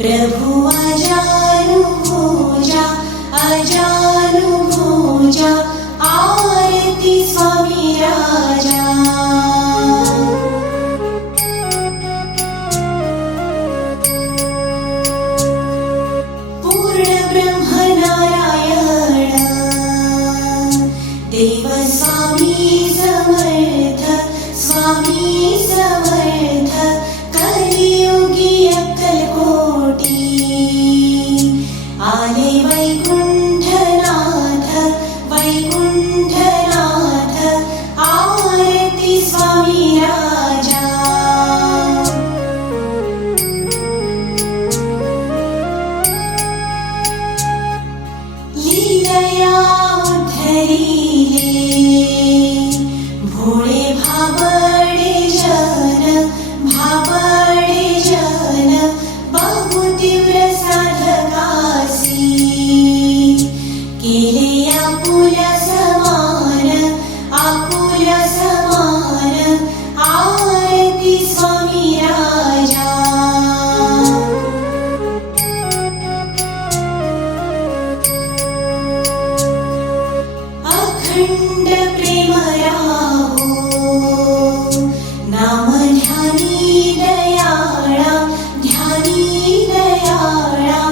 प्रभु अजानुभुजा अजानुभुजा आरती स्वामी राजा। पूर्ण ब्रह्म नारायण देव स्वामी समर्थ स्वामी समर्थ कलियुगी अक्कलकोटी आले वैकुंठनाथ वैकुंठनाथ आरती स्वामी राजा। लीलया उद्धरिले भोळे भाबडे जन भाबडे जन बहु तीव्र साधकासी केले आपुल्या समान आपुल्या समान आरती स्वामी राजा। अखंड प्रेम राहो नाम ध्यानी दयाळा ध्यानी दयाळा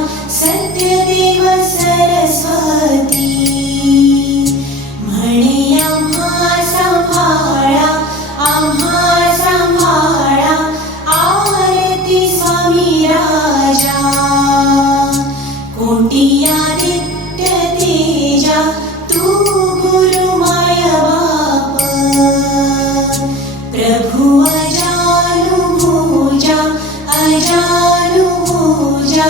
सत्यदेव सरस्वती म्हणे आम्हा सांभाळा आरती स्वामी राजा। कोटी आदित्य तेजा तू गुरु माया बाप प्रभु अजानुभुजा अजानुभुजा